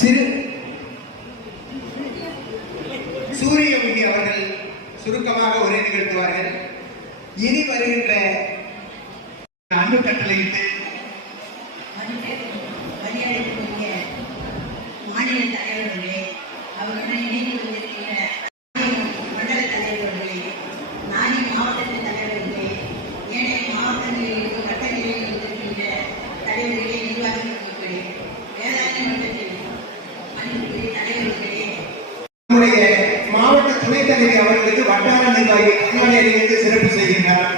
சிறு சூரியமுகி அவர்கள் சுருக்கமாக உரை நிகழ்த்துவார்கள். இனி வருகின்ற அன்பு கட்டளையிட்டு மாநில தலைவர்களே, அவருடன் இணைந்து கொண்டிருக்கிற மண்டல தலைவர்களே, நாகை மாவட்டத்தின் தலைவர்களே, ஏனைய மாவட்டங்களில் வட்டங்களில் இருக்கின்ற தலைவர்களே, நிர்வாக குழுக்களே, வேளாண் மன்றத்தில் பணிபுரியும் தலைவர்களே, நம்முடைய மாவட்ட துணைத் தலைவர் அவர்களுக்கு வட்டார நிர்வாகி கண்மலையிலிருந்து சிறப்பு செய்கின்றார்.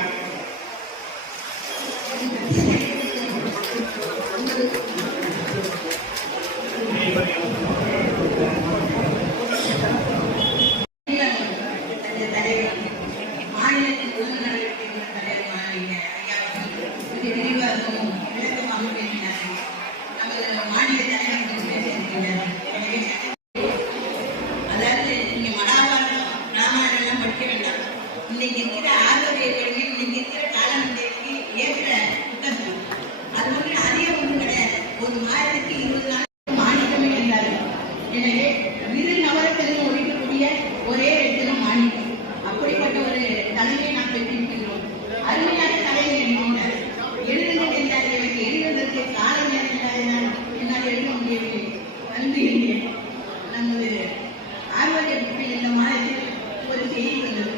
மாநிலத்தின் பொதுநலத்தின் தலைவரான விரிவாகவும் விளக்கமாக பேசினார்கள். நமது மாநில தலைவர் பேசியிருக்கின்றனர். அதாவது நீங்க மகாபாரதம் ராமாயணம் படிக்க வேண்டாம். இன்னைக்கு இருக்கிற ஆரோக்கியர்களுக்கு இன்னைக்கு இருக்கிற காலநிலைக்கு ஏற்ற புத்தகம் அது ஒன்று அதிக ஒன்றும் கிடையாது. ஒரு மாதத்துக்கு 20 நாள் மாநிலமே இருந்தார்கள். எனவே இரு நவரத்திலும் ஒழிக்கக்கூடிய ஒரே இடத்துல மாநிலம். அப்படிப்பட்ட ஒரு தலைமையை நாம் பெற்றிருக்கின்றோம். அருமையான தலைமை என்னோட எழுதுங்க தெரியாதவர்களுக்கு எழுதுவதற்கு கால நேரம் இல்லாதனால் என்னால் எழுத முடியவில்லை. நன்றி. நமது ஆர்வத்தை பற்றி இந்த மாதத்தில் ஒரு செய்தி வந்தது.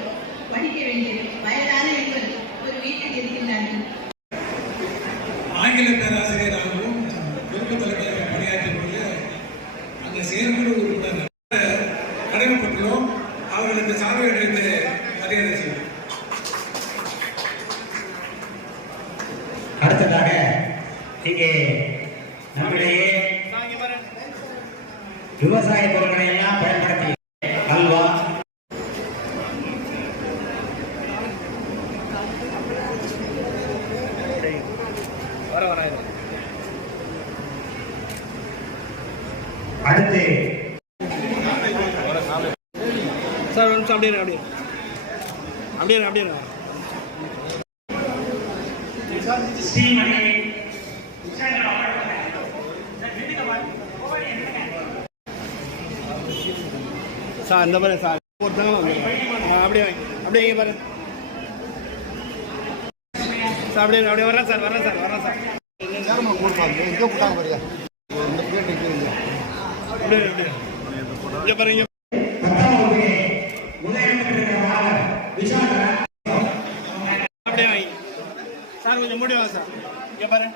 படிக்க வேண்டியது வயதான இவர் ஒரு வீட்டில் இருக்கின்றார்கள். ஆங்கில பேராசிரியராகவும் பொறுப்பு தலைவராக பணியாற்றிக் கொண்டு அந்த செயற்குழு உறுப்பினர் கடமைப்பட்டுள்ளோம். அவர்களுக்கு சார்பை அடைந்து மரியாதை செய்வோம். அடுத்ததாக இங்கே நம்முடைய விவசாய பொருட்களை எல்லாம் பயன்படுத்தி அல்வா, அடுத்து சார் ஒரு நிமிஷம் அப்படியே ஸ்ரீமணி சார் இந்த பாரு சார் அப்படியே இங்கே பாரு சார் அப்படியே வரேன் சார் இங்கே பாருங்க. அப்படியே வாங்கி சார் கொஞ்சம் மூடி வாங்க சார். இங்கே பாரு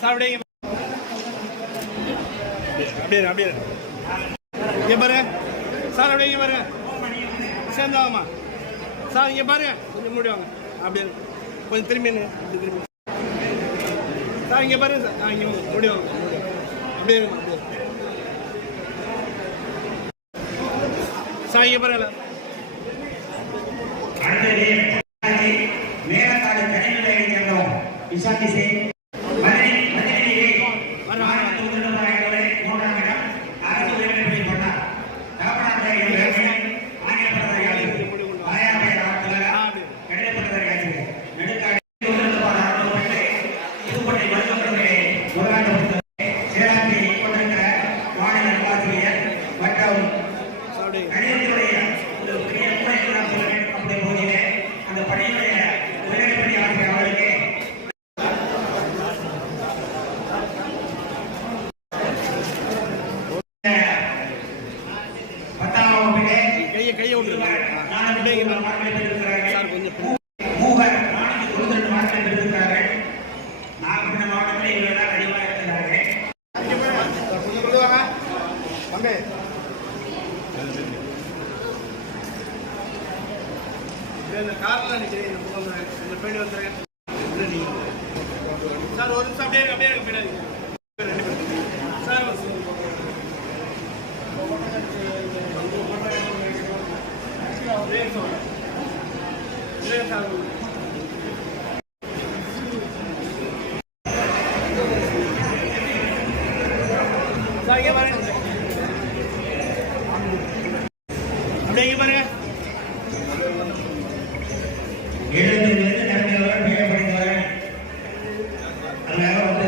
சார் அப்படியே இங்கே பாருங்க சார். அப்படியே இங்கே பாருங்க சேர்ந்தாவாமா சார். இங்கே பாருங்க கொஞ்சம் மூடி வாங்க. அப்படியே கொஞ்சம் திரும்பி சார். இங்கே பாருங்க சார். இங்கே மூடி வாங்க. அப்படியே சார். இங்கே பாருங்க மேலக்காடு கடைநிலையை சேர்ந்தோம் விசாந்தி சிங் கையை ஒன்று சார் கொஞ்சம் மூவர் 92 மார்க்கள் பெற்றிருக்கிறார்கள். நாகப்பட்டினம் மாவட்டத்தில் இவர்கள் தான் அதிகமாக இருக்கிறார்கள். காரில் நிற்கிறேன். இந்த பேடி வந்துடுறேன் சார். ஒரு நிமிஷம் அப்படியே போயிடாதீங்க சார். அப்படியே பாருங்க. எழுந்திலிருந்து நடந்தவர்கள் பேசப்படுகிறார்கள். அதனால வந்து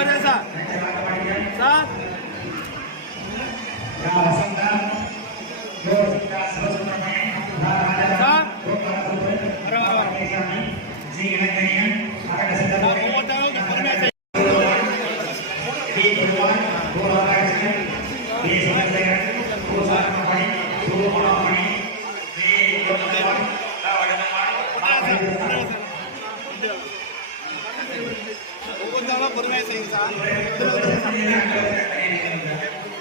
பாருங்க சார். சார் சார் ஒவ்வொருத்தவங்க பொறுமையா செய்யுங்க. ஒவ்வொருத்தவங்க பொறுமையா செய்யுங்க சார்.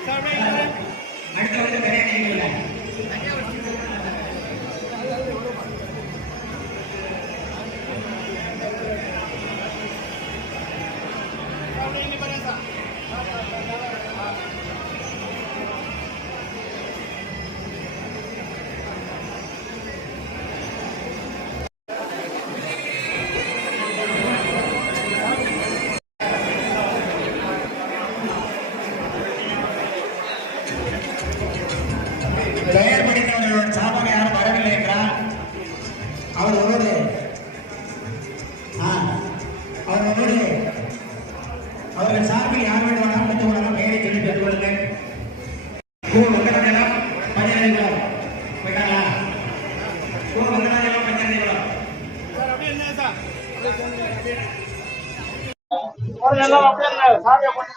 சார் பெயர் படித்தவர்களோட சாப்பாடு யாரும் வரவில்லை என்றால் அவர்களோடு அவர்கள் சார்பில் யார் வேண்டுமானாலும் முடித்து கொள்ளலாம். பெயரை சொல்லி பெற்றுக் கொள்ளுங்கள். வெங்கடாஜலம் பஞ்சாயத்து போயிட்டாங்களா? வெங்கடாஜலம் பஞ்சாயத்து சார் அப்படியே என்ன சார் எல்லாம் அப்படியே சாமியை போட்டு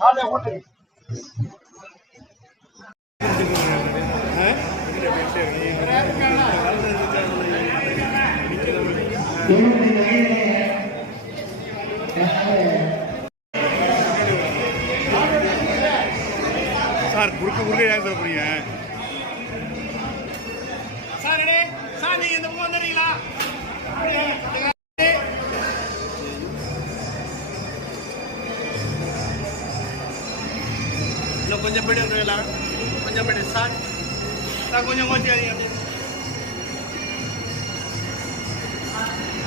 சாமியை போட்டு சார் குறுக்க ஏன் சார் போறீங்க சார்? சார் நீங்க இந்த பக்கம் வந்துடுறீங்களா? இன்னும் கொஞ்சம் போய்ட்டு வந்துடுங்களா? கொஞ்சம் போய்ட்டு சார் சார் கொஞ்சம் கோச்சிக்காதீங்க.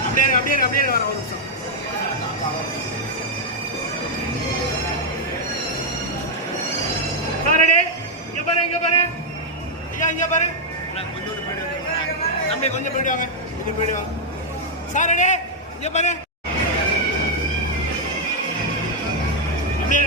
அப்படியே வர ஒரு நிமிஷம். சார் இங்க பாரு ஐயா, இங்க பாரு. கொஞ்சம் போயிட்டு தம்பி, கொஞ்சம் போயிட்டு வாங்க. சார் இங்க பாரு. அப்படியே